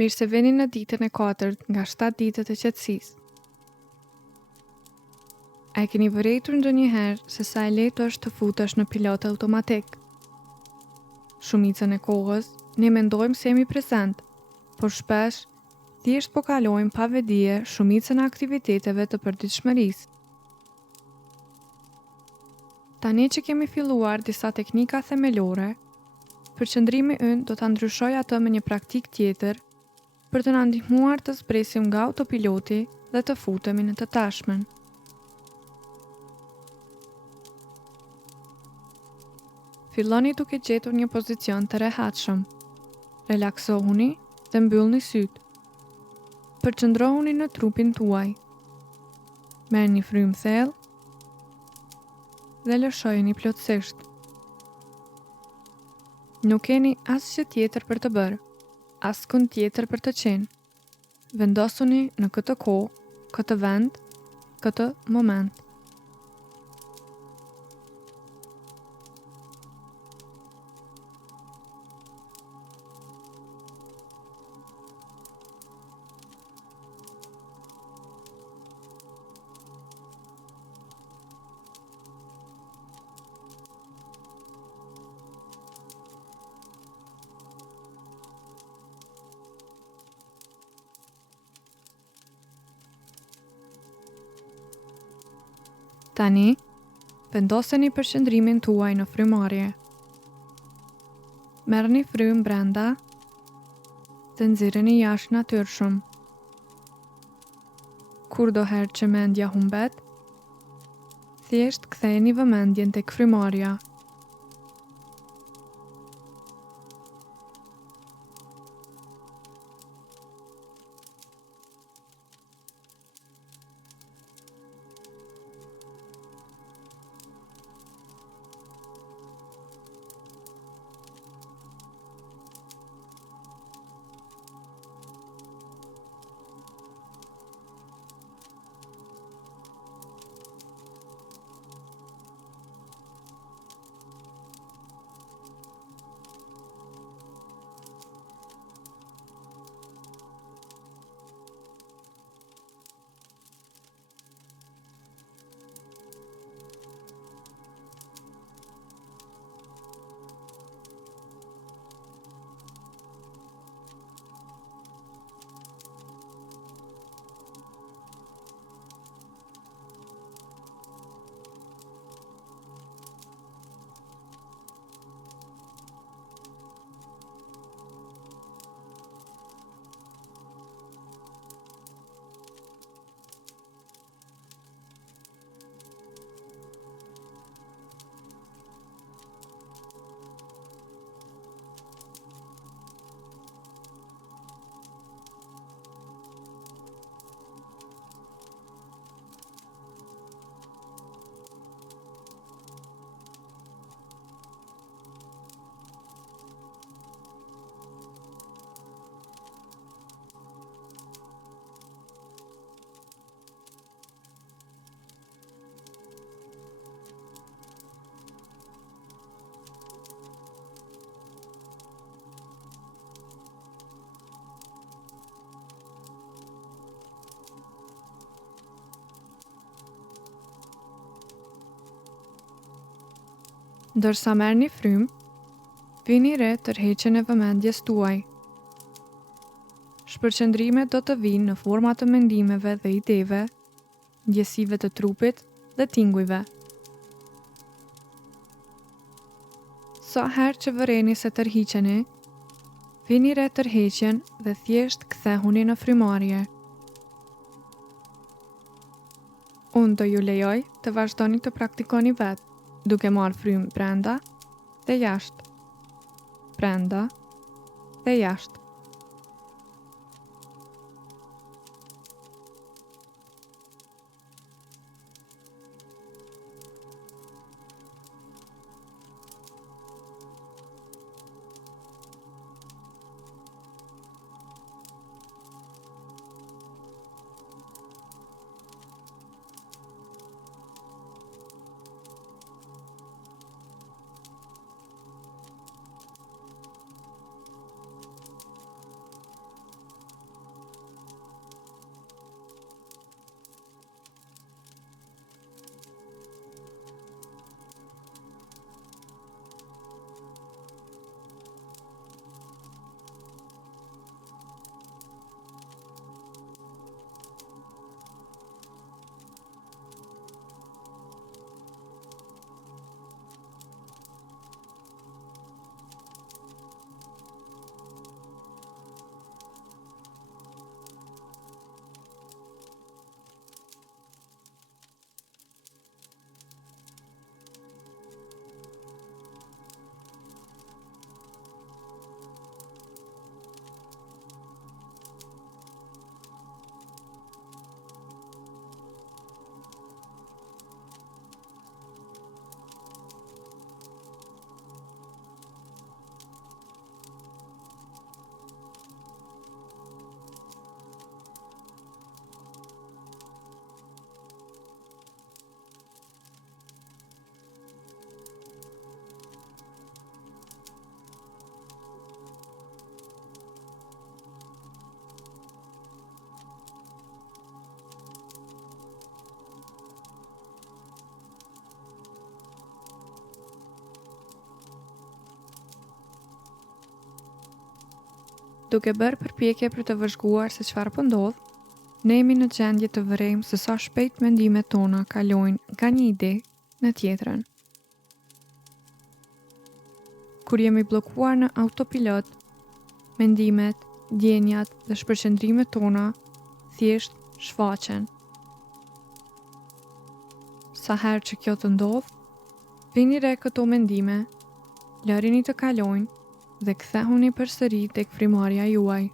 Mirë se vini në ditën e 4 nga 7 ditët e qetësisë. A e keni vërejtur ndonjëherë se sa e lehtë është të futesh në pilot automatik? Shumicën e kohës, ne mendojmë se jemi prezent, por shpesh, thjesht po kalojmë pa vedije shumicën e aktiviteteve të përditshmërisë. Tani që kemi filluar disa teknika themelore, përqendrimi ynë do ta ndryshoj atë me një praktik tjetër për të na ndihmuar të zbresim nga autopiloti dhe të futemi në të tashmen. Filloni duke gjetur një pozicion të rehatshëm. Relaksohuni dhe mbyllni sytë. Përqendrohuni në trupin tuaj. Merrni frymë thellë dhe lëshojeni plotësisht. Nuk keni asgjë tjetër për të bërë, askund tjetër për të qenë. Vendosuni në këtë kohë, këtë vend, këtë moment. Tani, vendoseni përqendrimin tuaj në frymarrje. Merrni frym brenda dhe nxirreni jashtë natyrshëm. Kurdoherë që mendja humbet, thjesht ktheheni vëmendjen tek frymarrja. Ndërsa merrni frymë, vini re tërheqjen e vëmendjes tuaj. Shpërqendrimet do të vinë në forma të mendimeve dhe ideve, ndjesive të trupit dhe tingujve. Sa herë që vëreni se tërhiqeni, vini re tërheqjen dhe thjesht kthehuni në frymarrje. Unë do ju lejoj të vazhdoni të praktikoni vetë, duke marrë frymë brenda dhe jashtë. Brenda dhe jashtë. duke bërë përpjekje për të vëzhguar se çfarë po ndodh, ne jemi në gjendje të vërejmë se sa shpejt mendimet tona kalojnë nga një ide në tjetrën. Kur jemi bllokuar në autopilot, mendimet, ndjenjat dhe shpërqendrimet tona thjesht shfaqen. Sa herë që kjo të ndodh, vini re këto mendime, lërini të kalojnë dhe kthehuni përsëri tek frymarrja juaj.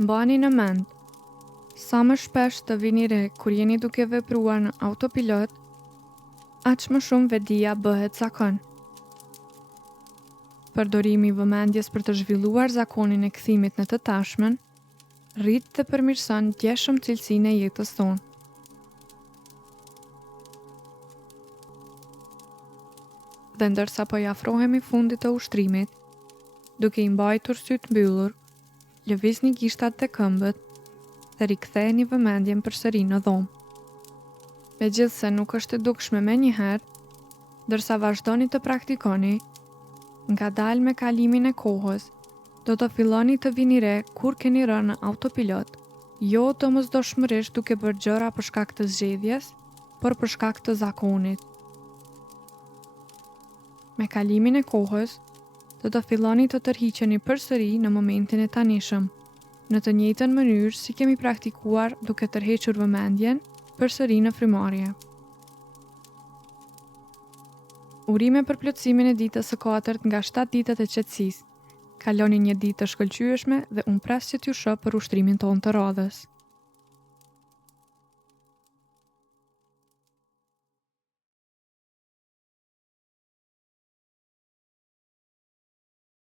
Mbani në mend, sa më shpesh të vini re kur jeni duke vepruar në autopilot, aq më shumë vetdia bëhet zakon. Përdorimi i vëmendjes për të zhvilluar zakonin e kthimit në të tashmen, rrit dhe përmirëson ndjeshëm cilësinë e jetës tonë. Dhe ndërsa po i afrohemi fundit të ushtrimit, duke i mbajtur syt mbyllur, lëvizni gishtat dhe këmbët dhe riktheheni vëmendjen përsëri në dhomë. Megjithse nuk është e dukshme menjëherë, ndërsa vazhdoni të praktikoni, ngadalë me kalimin e kohës, do të filloni të vini re kur keni rënë në autopilot, jo domosdoshmërisht duke bërë gjëra për shkak të zgjedhjes, por për shkak të zakonit. Me kalimin e kohës, do të filloni të tërhiqeni përsëri në momentin e tanishëm, në të njëjtën mënyrë si kemi praktikuar duke tërhequr vëmendjen përsëri në frymarrje. Urime për plotësimin e ditës së 4 nga 7 ditët e qetësisë. Kaloni një ditë të shkëlqyeshme dhe unë pres që t'ju shoh për ushtrimin tonë të radhës.